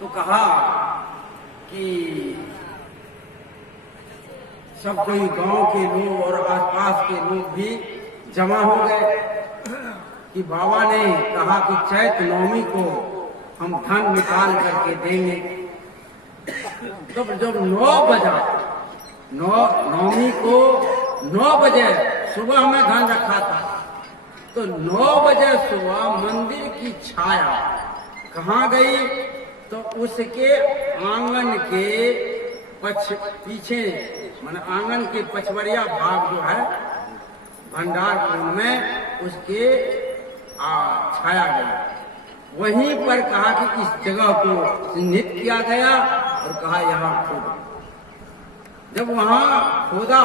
तो कहा कि सब कोई गांव के लोग और आसपास के लोग भी जमा हो गए कि बाबा ने कहा कि चैत नवमी को हम धन निकाल करके देंगे। तब जब 9 बजा, नवमी को 9 बजे सुबह में धन रखा था, तो 9 बजे सुबह मंदिर की छाया कहाँ गई? तो उसके आंगन के पीछे, माने आंगन के पछवरिया भाग जो है भंडार कुंड में, उसके छाया गई। वहीं पर कहा कि इस जगह को चिन्हित किया गया और कहा यहाँ खोदो। जब वहां खोदा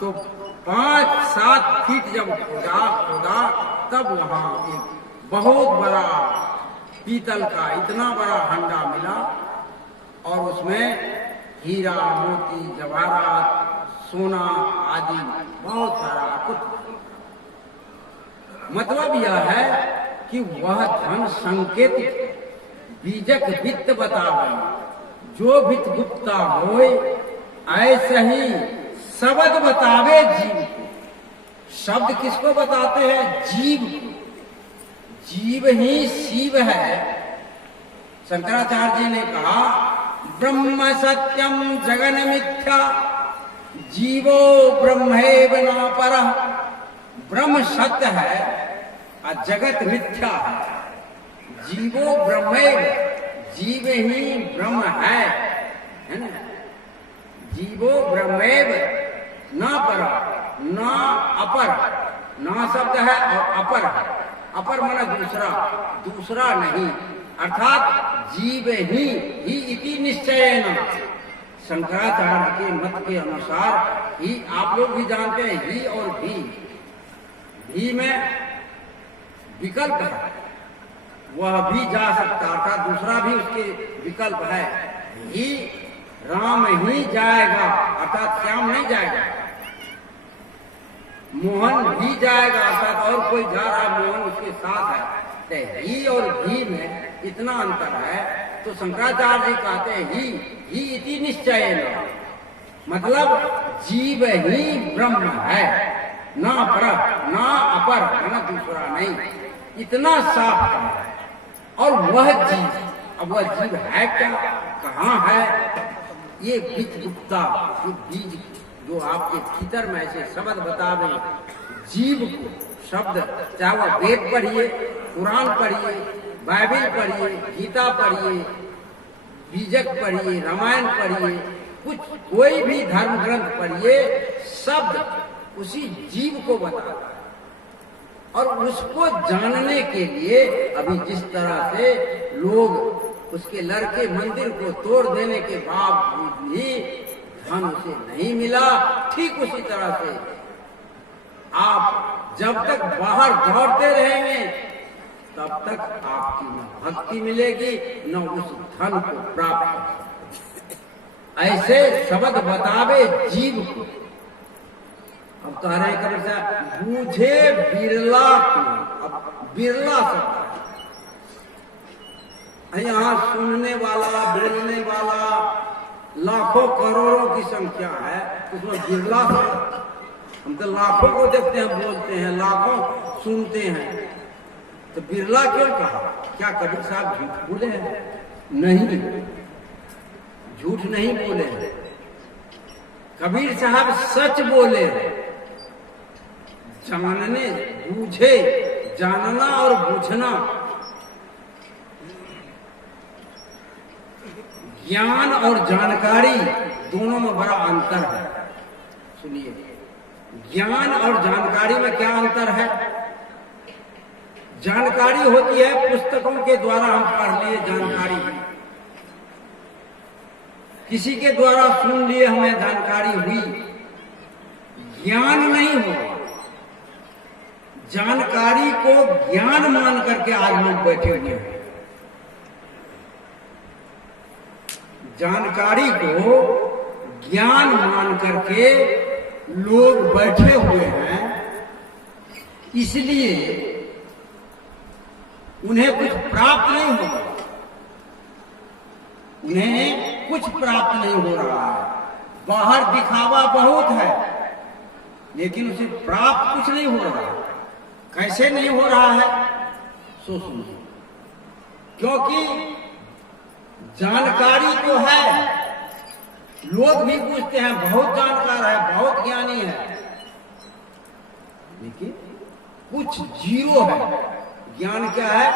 तो 5-7 फीट जब खोदा तब वहां एक बहुत बड़ा पीतल का इतना बड़ा हंडा मिला और उसमें हीरा, मोती, जवाहरात, सोना आदि बहुत सारा कुछ। मतलब यह है कि वह धन संकेत बीजक वित्त बतावे, जो वित्त गुप्ता होए ऐसे ही शब्द बतावे जीव को। शब्द किसको बताते हैं? जीव को। जीव ही शिव है। शंकराचार्य जी ने कहा ब्रह्म सत्यम जगन मिथ्या, जीवो ब्रह्मेव न परः। ब्रह्म सत्य है और जगत मिथ्या है। जीवो ब्रह्मेव, जीव ही ब्रह्म है ना? जीवो ब्रह्मेव न परः न अपर। न शब्द है और अपर है। अपर माना दूसरा नहीं, अर्थात जीव ही इति निश्चयेन। शंकराचार्य के मत के अनुसार ही, आप लोग भी जानते हैं ही और भी में विकल्प है, वह भी जा सकता, अर्थात दूसरा भी उसके विकल्प है। ही राम ही जाएगा, अर्थात श्याम नहीं जाएगा। मोहन भी जाएगा, अर्थात और कोई जा रहा, मोहन उसके साथ है। तो ही और भी में इतना अंतर है। तो शंकराचार्य जी कहते हैं ही इति निश्चयेन, मतलब जीव ही ब्रह्म है, ना पर ना अपर, ना दूसरा नहीं। इतना साफ है। और वह जीव, अब वह जीव है क्या, कहाँ है? ये बीज गुप्ता, ये बीज जो आपके भीतर में ऐसे शब्द बतावे जीव को। शब्द चाहे वह वेद पढ़िए, कुरान पढ़िए, बाइबल पढ़िए, गीता पढ़िए, बीजक पढ़िए, रामायण पढ़िए, कोई भी धर्म ग्रंथ पढ़िए, शब्द उसी जीव को बताता है। और उसको जानने के लिए अभी जिस तरह से लोग उसके लड़के मंदिर को तोड़ देने के बावजूद भी धन उसे नहीं मिला, ठीक उसी तरह से आप जब तक बाहर दौड़ते रहेंगे तब तक आपकी न भक्ति मिलेगी न उस धन को प्राप्त। ऐसे शब्द बतावे जीव को। अब कह रहे हैं बूझे बिरला को। अब बिरला शब्द यहाँ सुनने वाला, बोलने वाला लाखों करोड़ों की संख्या है, उसमें बिरला शब्द। हम तो लाखों को देखते हैं, बोलते हैं, लाखों सुनते हैं, तो बिरला क्यों कहा? क्या कबीर साहब झूठ बोले हैं? नहीं, झूठ नहीं बोले हैं। कबीर साहब सच बोले हैं। जानने, बूझे, जानना और बूझना, ज्ञान और जानकारी दोनों में बड़ा अंतर है। सुनिए, ज्ञान और जानकारी में क्या अंतर है? जानकारी होती है पुस्तकों के द्वारा हम पढ़ लिए जानकारी, किसी के द्वारा सुन लिए हमें जानकारी हुई, ज्ञान नहीं हुआ। जानकारी को ज्ञान मान करके आज लोग बैठे हुए हैं। जानकारी को ज्ञान मान करके लोग बैठे हुए हैं, इसलिए उन्हें कुछ प्राप्त नहीं होगा। उन्हें कुछ प्राप्त नहीं हो रहा है। बाहर दिखावा बहुत है, लेकिन उसे प्राप्त कुछ नहीं हो रहा है। कैसे नहीं हो रहा है? सो सुनिए। क्योंकि जानकारी तो है, लोग भी पूछते हैं, बहुत जानकार है, बहुत ज्ञानी है, लेकिन कुछ जीरो है। ज्ञान क्या है?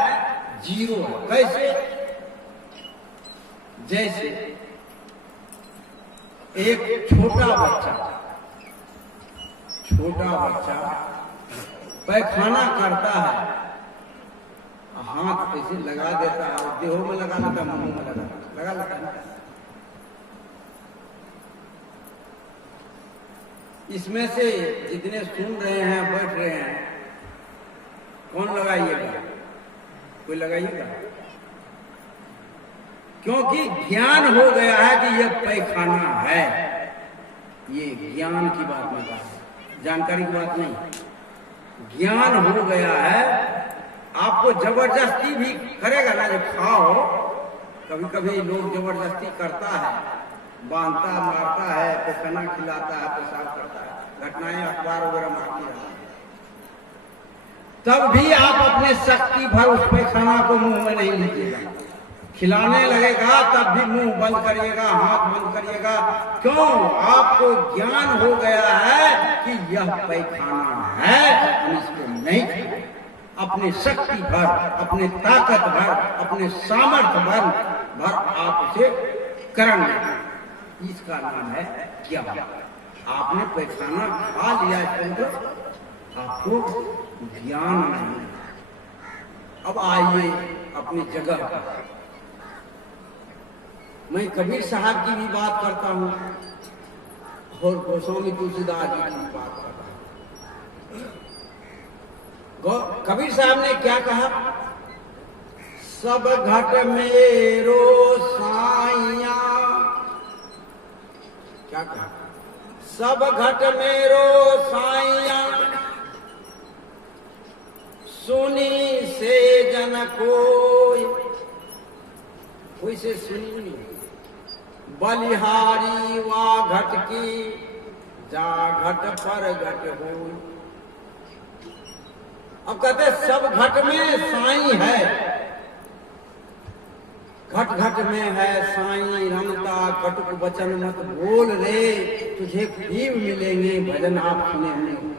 जीरो है। कैसे? जैसे एक छोटा बच्चा पैखाना करता है, हाथ ऐसे लगा देता है, देहों में लगा लेता है, मुंह में लगा लेता है। इसमें से जितने सुन रहे हैं, बैठ रहे हैं, कौन लगाइएगा? कोई लगाइएगा? क्योंकि ज्ञान हो गया है कि यह पैखाना है। ये ज्ञान की बात नहीं, जानकारी की बात नहीं। ज्ञान हो गया है। आपको जबरदस्ती भी करेगा ना, जब खाओ, कभी कभी लोग जबरदस्ती करता है, बांधता मारता है, पैखाना खिलाता है, पेशाब करता है, घटनाएं अखबार वगैरह में आती है। तब भी आप अपने शक्ति भर उस पैखाना को मुंह में नहीं लीजिएगा। खिलाने लगेगा तब भी मुंह बंद करिएगा, हाथ बंद करिएगा। क्यों? आपको ज्ञान हो गया है कि यह पैखाना है, हम इसको नहीं खाएंगे। अपने शक्ति भर, अपने ताकत भर, अपने सामर्थ्य भर आप उसे करेंगे। इसका नाम है ज्ञान। आपने पैखाना खा लिया, आपको ज्ञान नहीं। अब आइए अपनी जगह पर। मैं कबीर साहब की भी बात करता हूं और गोस्वामी तुलसीदास जी की भी बात करता हूं। कबीर साहब ने क्या कहा? सब घट मेरो साइया, क्या कहा? सब घट मेरो साइया, सुनी से जन कोई से सुनी नहीं। बलिहारी वा घट की, जा घट पर घट हो। अब कहते सब घट में साईं है, घट घट में है साईं रमता। कटुक वचन मत बोल रे, तुझे भीम मिलेंगे भजन आप सुने होंगे।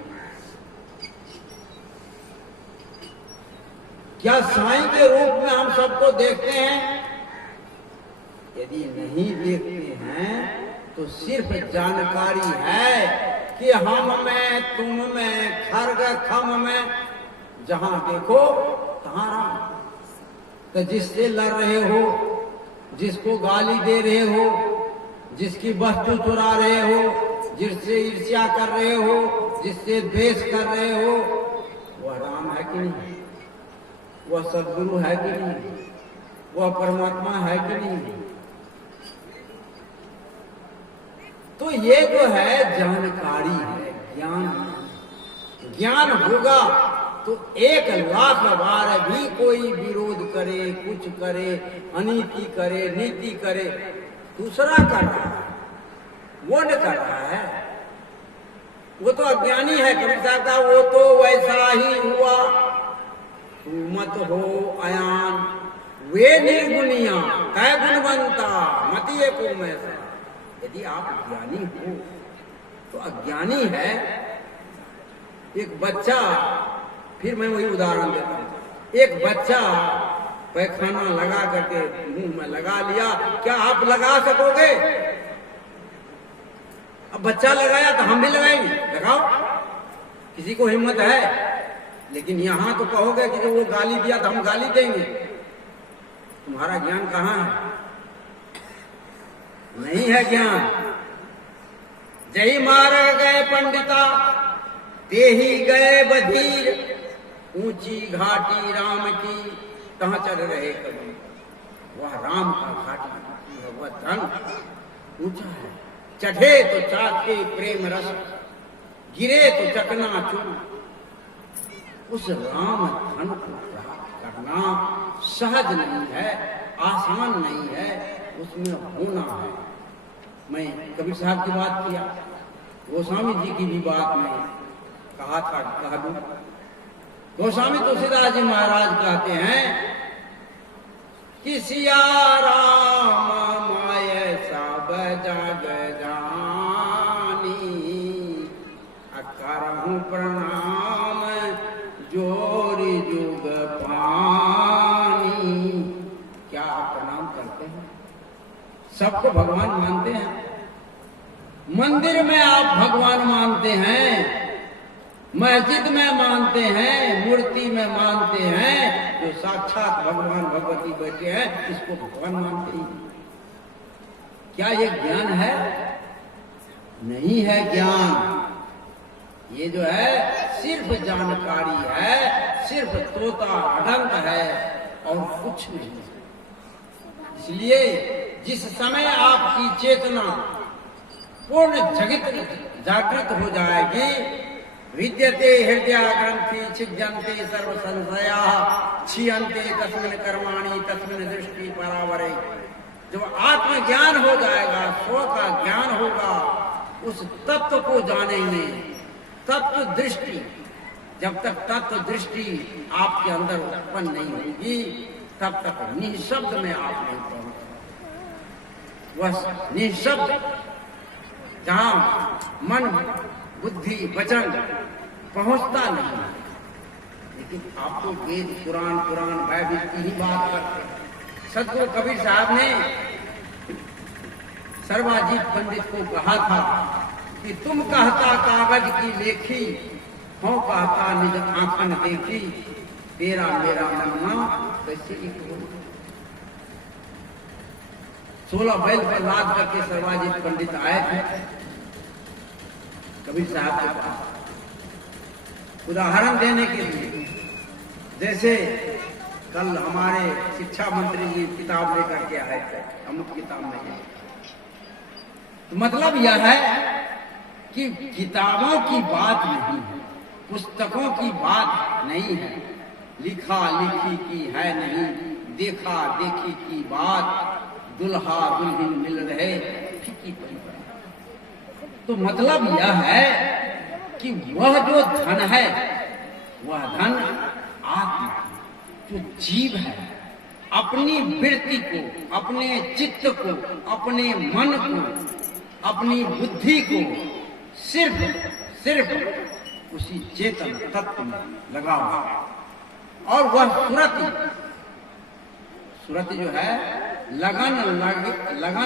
क्या साईं के रूप में हम सबको देखते हैं? यदि नहीं देखते हैं तो सिर्फ जानकारी है कि हम में, तुम में, खर्ग खम में, जहां देखो तहां राम। तो जिससे लड़ रहे हो, जिसको गाली दे रहे हो, जिसकी वस्तु चुरा रहे हो, जिससे ईर्ष्या कर रहे हो, जिससे द्वेष कर रहे हो, वह राम है कि नहीं? वह सद्गुरु है कि नहीं? वह परमात्मा है कि नहीं? तो ये जो है जानकारी है, ज्ञान होगा तो 1,00,000 बार भी कोई विरोध करे, कुछ करे, अनीति करे, नीति करे, दूसरा कर रहा है, वो न कर रहा है, वो तो अज्ञानी है। कबीर साहब का वो तो वैसा ही हुआ, तू मत हो अयान, वे निर्गुनिया कै गुणवंता मतिये को मैं। यदि आप ज्ञानी हो तो अज्ञानी है। एक बच्चा, फिर मैं वही उदाहरण देता हूं, एक बच्चा पैखाना लगा करके मुंह में लगा लिया, क्या आप लगा सकोगे? अब बच्चा लगाया तो हम भी लगाएंगे, लगाओ, किसी को हिम्मत है। लेकिन यहां तो कहोगे कि जो वो गाली दिया तो हम गाली देंगे। तुम्हारा ज्ञान कहां है? नहीं है ज्ञान। जय मार गए पंडिता, ते ही गए बधीर, ऊंची घाटी राम की, कहां चढ़ रहे कबीर। वह राम का घाटी, वह धन ऊंचा है। चढ़े तो चाके प्रेम रस, गिरे तो चकनाचूर। उस राम धन को प्राप्त करना सहज नहीं है, आसान नहीं है। उसमें होना है। मैं कबीर साहब की बात किया, गोस्वामी जी की भी बात मैं कहा था, कह दूं। गोस्वामी तुलसीदास जी महाराज कहते हैं कि सिया राम माय सब जग जानी, करहूं प्रणाम जोरी जुग पानी। क्या आप प्रणाम करते हैं? सबको भगवान मानते हैं? मंदिर में आप भगवान मानते हैं, मस्जिद में मानते हैं, मूर्ति में मानते हैं, जो साक्षात भगवान भगवती बैठे हैं इसको भगवान मानते हैं। क्या ये ज्ञान है? नहीं है ज्ञान। ये जो है सिर्फ जानकारी है, सिर्फ तोता अडंत है और कुछ नहीं। इसलिए जिस समय आपकी चेतना पूर्ण जागृत हो जाएगी, विद्यते हृदय ग्रंथि छिद्यन्ते सर्व संशयाः क्षीयन्ते तस्मिन् कर्माणि तस्मिन् दृष्टि परावरे। जब आत्मज्ञान हो जाएगा, स्व का ज्ञान होगा, उस तत्व को जानेंगे। तत्व दृष्टि, जब तक तत्व दृष्टि आपके अंदर उत्पन्न नहीं होगी तब तक निःशब्द में आप नहीं पहुंच। वह निःशब्द जहां मन बुद्धि वचन पहुंचता नहीं। लेकिन आप तो वेद पुराण बाइबल की ही बात करते हैं। सदगुरु कबीर साहब ने सर्वजीत पंडित को कहा था कि तुम कहता कागज की लेखी, हो कहता निज आंखन देखी, तेरा मेरा मनना कैसे एक हो। 16 बैल पर लाद करके सर्वजीत पंडित आए थे कबीर साहब के पास उदाहरण देने के लिए। जैसे कल हमारे शिक्षा मंत्री जी किताब लेकर के आए थे, अमुक किताब में है। तो मतलब यह है कि किताबों की बात नहीं है, पुस्तकों की बात नहीं है, लिखा लिखी की है नहीं, देखा देखी की बात, दुल्हा दुल्हन मिल रहे फीकी पड़ी। तो मतलब यह है कि वह जो धन है, वह धन आत्मा जो जीव है, अपनी वृत्ति को, अपने चित्त को, अपने मन को, अपनी बुद्धि को सिर्फ उसी चेतन तत्व में लगाओ। और वह सुरति जो है लगन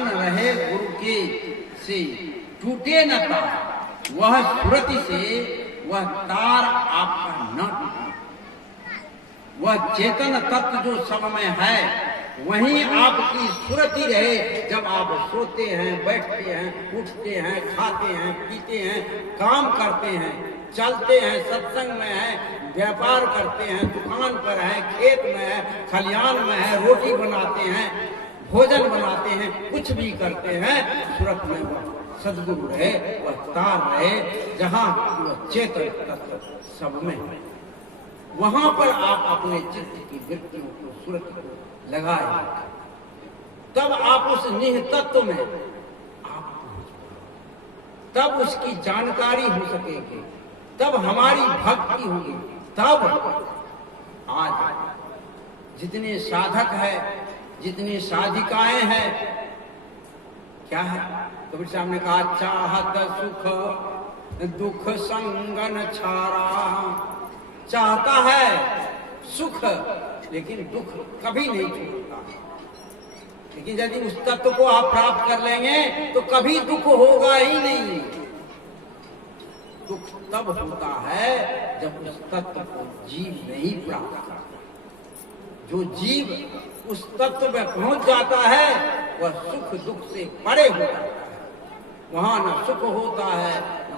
रहे गुरु के से टूटे न तार। वह सुरति से वह तार आपका न टूटे। वह चेतन तत्व जो सब में है वहीं आपकी सुरति रहे। जब आप सोते हैं, बैठते हैं, उठते हैं, खाते हैं, पीते हैं, काम करते हैं, चलते हैं, सत्संग में हैं, व्यापार करते हैं, दुकान पर हैं, खेत में है, खलियान में है, रोटी बनाते हैं, भोजन बनाते हैं, कुछ भी करते हैं, सुरत में वह सदगुरु रहे, वह तार रहे, जहाँ वह चेतन तत्व सब में है। वहां पर आप अपने चित्त की वृत्तियों को, सुरत को लगाए, तब आप उस निह तत्व में आप तब उसकी जानकारी हो सकेगी, तब हमारी भक्ति होगी। तब आज जितने साधक है, जितनी साधिकाएं हैं, क्या है? कबीर साहब ने कहा, चाहत सुख दुख संगन छारा। चाहता है सुख, लेकिन दुख कभी नहीं छूटता। लेकिन यदि उस तत्व को आप प्राप्त कर लेंगे तो कभी दुख होगा ही नहीं। दुख तब होता है जब उस तत्व को जीव नहीं प्राप्त करता। जो जीव उस तत्व में पहुंच जाता है वह सुख दुख से परे हो जाता है। वहां न सुख होता है न।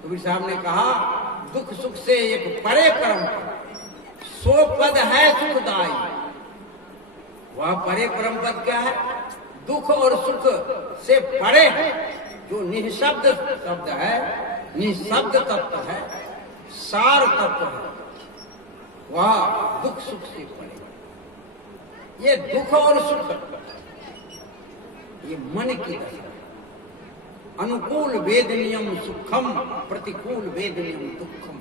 कबीर साहब ने कहा, दुख सुख से एक परे परम पद, सो पद है सुखदाई। वह परे परम पद क्या है? दुख और सुख से परे है, जो निःशब्द शब्द है, निःशब्द तत्व है, सार तत्व है, वह दुख सुख से परे। ये दुख और सुख ये मन की दशा है। अनुकूल वेद नियम सुखम, प्रतिकूल वेद नियम दुखम।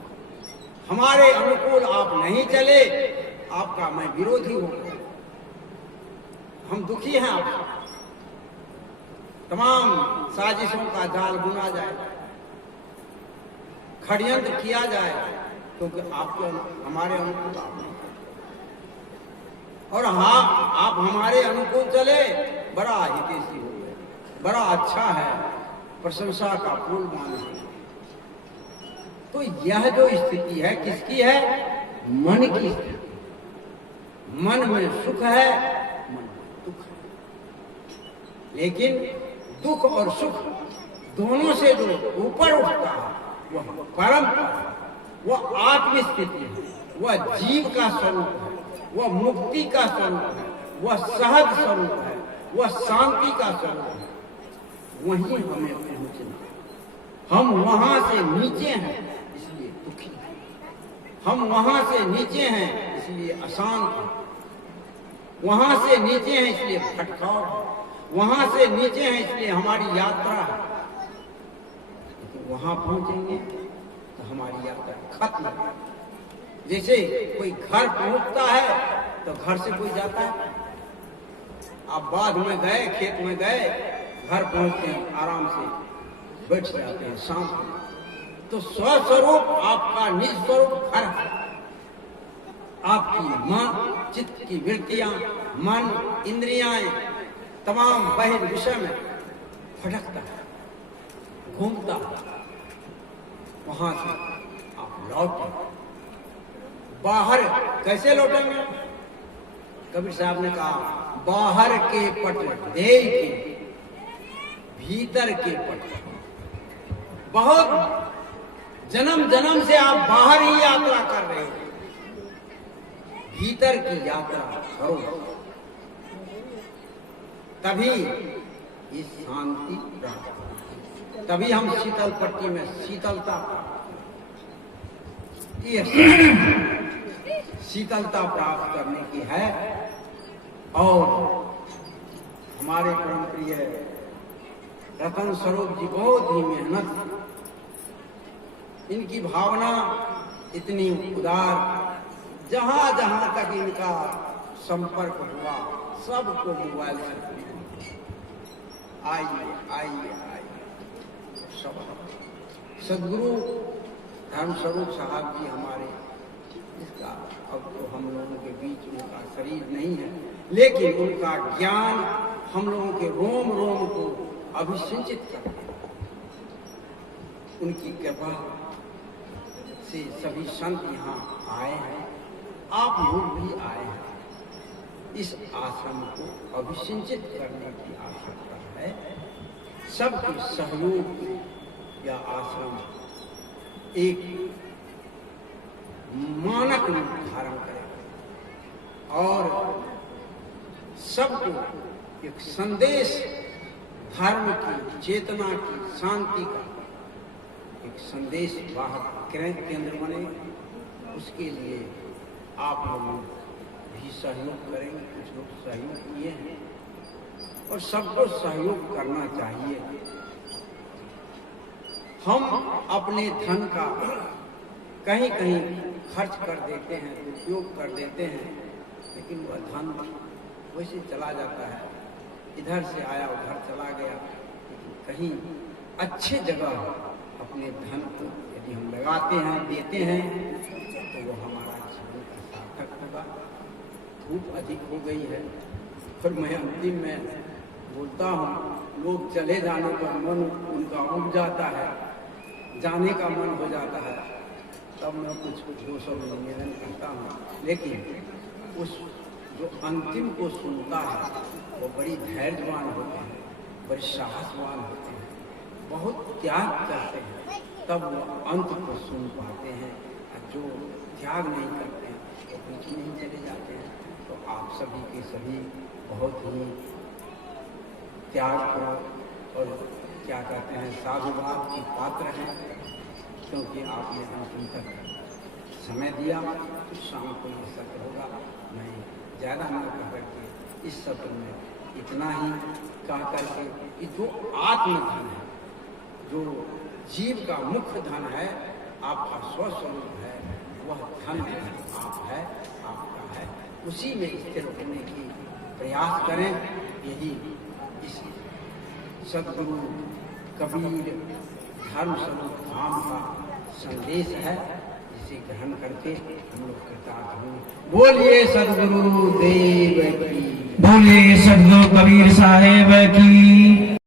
हमारे अनुकूल आप नहीं चले, आपका मैं विरोधी हूं, हम दुखी हैं। आप तमाम साजिशों का जाल बुना जाए, षड्यंत्र किया जाए, क्योंकि आपके हमारे अनुकूल आप नहीं। और हाँ, आप हमारे अनुकूल चले, बड़ा हितैषी हो गए, बड़ा अच्छा है, प्रशंसा का फूल माने। तो यह जो स्थिति है किसकी है? मन की स्थिति। मन में सुख है, मन में दुख है। लेकिन दुख और सुख दोनों से जो ऊपर उठता है वह परम, वह आत्मस्थिति है, वह जीव का स्वरूप है, वह मुक्ति का स्वरूप है, वह सहज स्वरूप है, वह शांति का स्वरूप है। वहीं हमें पहुंचना। हम वहां से नीचे हैं इसलिए दुखी, हम वहां से नीचे हैं इसलिए अशांत, वहां से नीचे हैं इसलिए भटकाव, वहां से नीचे हैं इसलिए हमारी यात्रा है। लेकिन वहां पहुंचेंगे तो हमारी यात्रा खत्म है। जैसे कोई घर पहुंचता है तो घर से कोई जाता है, आप बाग में गए, खेत में गए, घर पहुंचते हैं, आराम से बैठ जाते हैं शांत में। तो स्वस्वरूप आपका निज स्वरूप घर है। आपकी मन, चित्त की वृत्तियां, मन, इंद्रियां तमाम बहिर विषय में भटकता है, घूमता है। वहां से आप लौटे, बाहर कैसे लौटेंगे? कबीर साहब ने कहा, बाहर के पट दे के भीतर के पट। बहुत जन्म जन्म से आप बाहर ही यात्रा कर रहे हो, भीतर की यात्रा करो, तभी ये शांति प्राप्त होगी, तभी हम शीतल पट्टी में शीतलता प्राप्त। ये शीतलता प्राप्त करने की है। और हमारे परम प्रिय रतन स्वरूप जी बहुत ही मेहनत, इनकी भावना इतनी उदार, जहां जहां तक इनका संपर्क हुआ सबको मोबाइल से आइए आइए आइए। सब सदगुरु धर्म स्वरूप साहब जी हमारे, इसका अब तो हम लोगों के बीच उनका शरीर नहीं है, लेकिन उनका ज्ञान हम लोगों के रोम रोम को अभिसिंचित करते हैं। उनकी कृपा से सभी संत यहाँ आए हैं, आप लोग भी आए हैं। इस आश्रम को अभिसिंचित करने की आवश्यकता है। सबके सहयोग या आश्रम एक मानक रूप धारण करेगा और सबको एक संदेश, धर्म की, चेतना की, शांति का एक संदेश वाहक केंद्र बने। उसके लिए आप लोग भी सहयोग करेंगे। कुछ लोग सहयोग किए हैं और सबको सहयोग करना चाहिए। हम अपने धन का कहीं कहीं खर्च कर देते हैं, उपयोग कर देते हैं, लेकिन वह धन वैसे चला जाता है, इधर से आया उधर चला गया। लेकिन कहीं अच्छे जगह अपने धन को यदि हम लगाते हैं, देते हैं, तो वो हमारा जीवन का सार्थक होगा। धूप अधिक हो गई है, फिर मैं अंतिम में बोलता हूँ, लोग चले जाने पर मन उनका उब जाता है, जाने का मन हो जाता है, तब मैं कुछ दो शब्द निवेदन करता हूँ। लेकिन उस जो अंतिम को सुनता है वो बड़ी धैर्यवान होते हैं, बड़े साहसवान होते हैं, बहुत त्याग करते हैं, तब वो अंत को सुन पाते हैं। जो त्याग नहीं करते हैं वो बीच में ही चले जाते हैं। तो आप सभी के सभी बहुत ही त्याग को और क्या कहते हैं साधुवाद की पात्र हैं, क्योंकि आपने अंतिम तक समय दिया। तो शाम को ये सत्र होगा, मैं ज़्यादा न करके इस सत्र में इतना ही कह करके कि जो आत्मधन है, जो जीव का मुख्य धन है, आपका स्वस्वरूप है, वह धन है, आप है, आपका है, उसी में स्थिर होने की प्रयास करें। यही इस सद्गुरु कबीर धर्म स्वरूप धाम का संदेश है, जिसे ग्रहण करके हम लोग कृतार्थ हों। बोलिए सद्गुरु देव की, बोलिए सद्गुरु कबीर साहेब की।